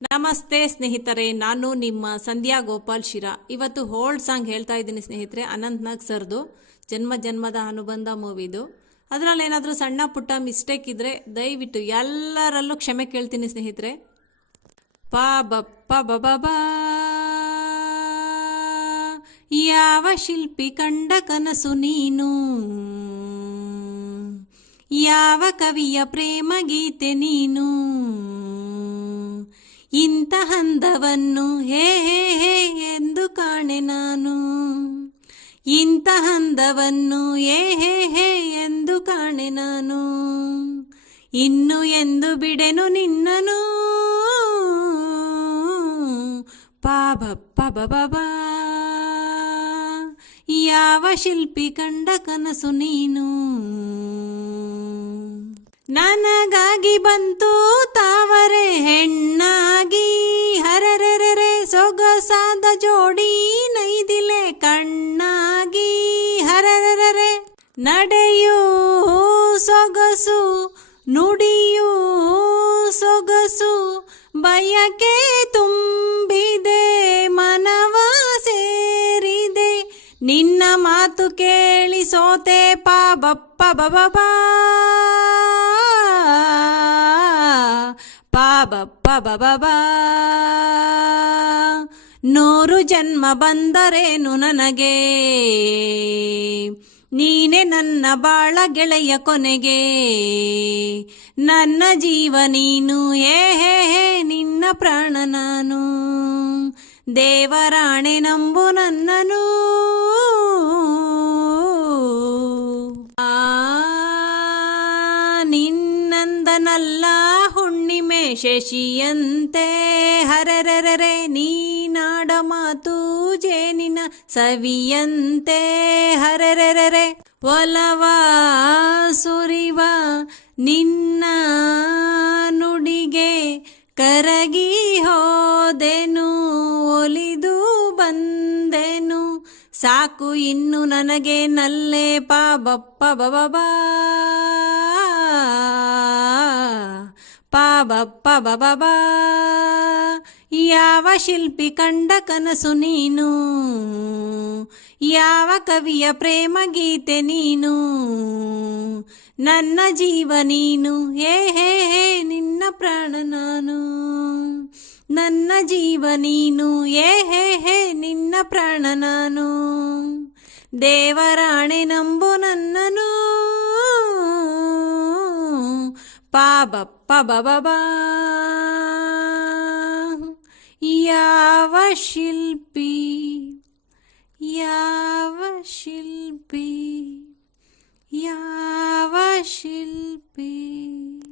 ನಮಸ್ತೆ ಸ್ನೇಹಿತರೆ, ನಾನು ನಿಮ್ಮ ಸಂಧ್ಯಾ ಗೋಪಾಲ್ ಶಿರಾ. ಇವತ್ತು ಹೋಲ್ಡ್ ಸಾಂಗ್ ಹೇಳ್ತಾ ಇದ್ದೀನಿ ಸ್ನೇಹಿತರೆ. ಅನಂತ್ ನಾಗ್ ಸರ್ದು ಜನ್ಮ ಜನ್ಮದ ಅನುಬಂಧ ಮೂವಿದು. ಅದರಲ್ಲಿ ಏನಾದರೂ ಸಣ್ಣ ಪುಟ್ಟ ಮಿಸ್ಟೇಕ್ ಇದ್ರೆ ದಯವಿಟ್ಟು ಎಲ್ಲರಲ್ಲೂ ಕ್ಷಮೆ ಕೇಳ್ತೀನಿ ಸ್ನೇಹಿತರೆ. ಪಾ ಬಪ್ಪ ಬಬಾ, ಯಾವ ಶಿಲ್ಪಿ ಕಂಡ ಕನಸು ನೀನು, ಯಾವ ಕವಿಯ ಪ್ರೇಮ ಗೀತೆ ನೀನು, ಇಂಥ ಹಂದವನ್ನು ಹೇ ಹೇ ಹೇ ಎಂದು ಕಾಣೆ ನಾನು, ಇಂಥ ಹಂದವನ್ನು ಹೇ ಹೇ ಹೇ ಎಂದು ಕಾಣೆ ನಾನು, ಇನ್ನು ಎಂದು ಬಿಡೆನು ನಿನ್ನನು. ಪಾಬಪ್ಪ ಬಬಾ, ಯಾವ ಶಿಲ್ಪಿ ಕಂಡ ಕನಸು ನೀನು. ನನಗಾಗಿ ಬಂತು ತಾವರೆ ಹೆಣ್ಣಾಗಿ, ಹರರೆರೆ ಸೊಗಸಾದ ಜೋಡಿ ನೈದಿಲೆ ಕಣ್ಣಾಗಿ, ಹರರೆರೆ ನಡೆಯೂ ಸೊಗಸು ನುಡಿಯೂ ಸೊಗಸು, ಬಯಕೆ ತುಂಬಿದೆ ಮನವ ಸೇರಿದೆ, ನಿನ್ನ ಮಾತು ಕೇಳಿ ಸೋತೆ ಪಾಬಪ್ಪ ಬಬಾ, ಪಾಬಪ್ಪ ಬಬಾ. 100 ಜನ್ಮ ಬಂದರೇನು ನನಗೆ, ನೀನೆ ನನ್ನ ಬಾಳ ಗೆಳೆಯ ಕೊನೆಗೆ, ನನ್ನ ಜೀವ ನೀನು ಹೇ ಹೇ ಹೇ ನಿನ್ನ ಪ್ರಾಣ ನಾನು, ದೇವರಾಣೆ ನಂಬು ನನ್ನನು. ನಿನ್ನಂದನಲ್ಲ ಹುಣ್ಣಿಮೆ ಶಶಿಯಂತೆ, ಹರರೆರೆ ನೀನಾಡ ಮಾತು ಜೇನಿನ ಸವಿಯಂತೆ, ಹರರೆರೆ ಒಲವ ಸುರಿವ ನಿನ್ನ ನುಡಿಗೆ ಕರಗಿ ಹೋದೆನು, ಒಲಿದು ಬಂದೆನು, ಸಾಕು ಇನ್ನು ನನಗೆ ನಲ್ಲೆ ಪಾಬಪ್ಪ ಬಬಾ, ಪಾಬಪ್ಪ ಬಬಾ. ಯಾವ ಶಿಲ್ಪಿ ಕಂಡ ಕನಸು ನೀನು, ಯಾವ ಕವಿಯ ಪ್ರೇಮ ಗೀತೆ ನೀನು, ನನ್ನ ಜೀವ ನೀನು ಹೇ ಹೇ ಹೇ ನಿನ್ನ ಪ್ರಾಣ ನಾನು, ನನ್ನ ಜೀವ ನೀನು ಹೇ ಹೇ ಹೇ ನಿನ್ನ ಪ್ರಾಣ ನಾನು, ದೇವರಾಣೆ ನಂಬು ನನ್ನನು. ಪಾಬಪ್ಪ ಬಬಾ, ಯಾವ ಶಿಲ್ಪಿ, ಯಾವ ಶಿಲ್ಪಿ, ಯಾವ ಶಿಲ್ಪಿ.